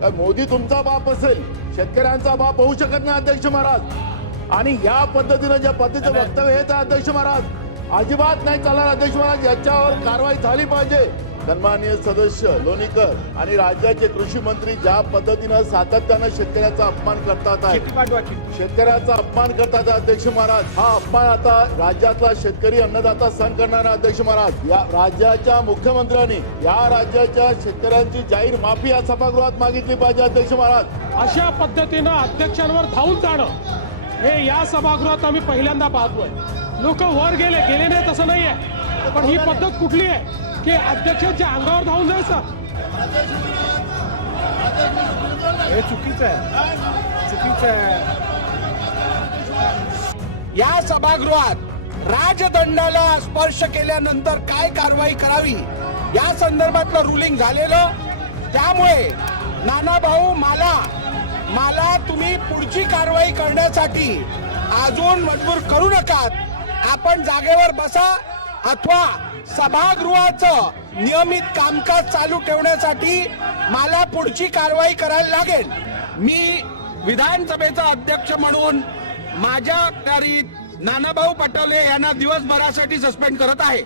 मोदी तुमचा बाप असेल शेतकऱ्यांचा बाप होऊ शकत नाही अध्यक्ष महाराज. आणि या पद्धतीनं ज्या पद्धतीचं वक्तव्य हे अध्यक्ष महाराज. अजिबात नाही चालणार अध्यक्ष महाराज याच्यावर कारवाई झाली पाहिजे. सन्माननीय सदस्य लोणीकर आणि राज्याचे कृषी मंत्री ज्या पद्धतीनं सातत्यानं शेतकऱ्याचा अपमान करतात आहे शेतकऱ्याचा अपमान करतात अध्यक्ष महाराज. हा अपमान आता राज्यातला शेतकरी अन्नदाता सहन करणारा अध्यक्ष महाराज. या राज्याच्या मुख्यमंत्र्यांनी या राज्याच्या शेतकऱ्यांची जाहीर माफी या सभागृहात मागितली पाहिजे अध्यक्ष महाराज. अशा पद्धतीनं अध्यक्षांवर धावून जाणं हे या सभागृहात आम्ही पहिल्यांदा पाहतोय. लोक वर गेले गेले नाही तसं नाहीये. पण ही पद्धत कुठली आहे? की अध्यक्षांच्या अंगावर धावून जायचं? हे चुकीचं आहे. चुकीचं आहे. या सभागृहात राजदंडाला स्पर्श केल्यानंतर काय कारवाई करावी? या संदर्भातलं रुलिंग झालेलं. त्यामुळे नाना भाऊ मला मला तुम्ही पुढची कारवाई करण्यासाठी अजून मजबूर करू नका आपण जागेवर बसा. अथवा सभागृहाचं नियमित कामकाज चालू ठेवण्यासाठी मला पुढची कारवाई करायला लागेल. मी विधानसभेचा अध्यक्ष म्हणून माझ्या नानाभाऊ पटोले यांना दिवसभरासाठी सस्पेंड करत आहे.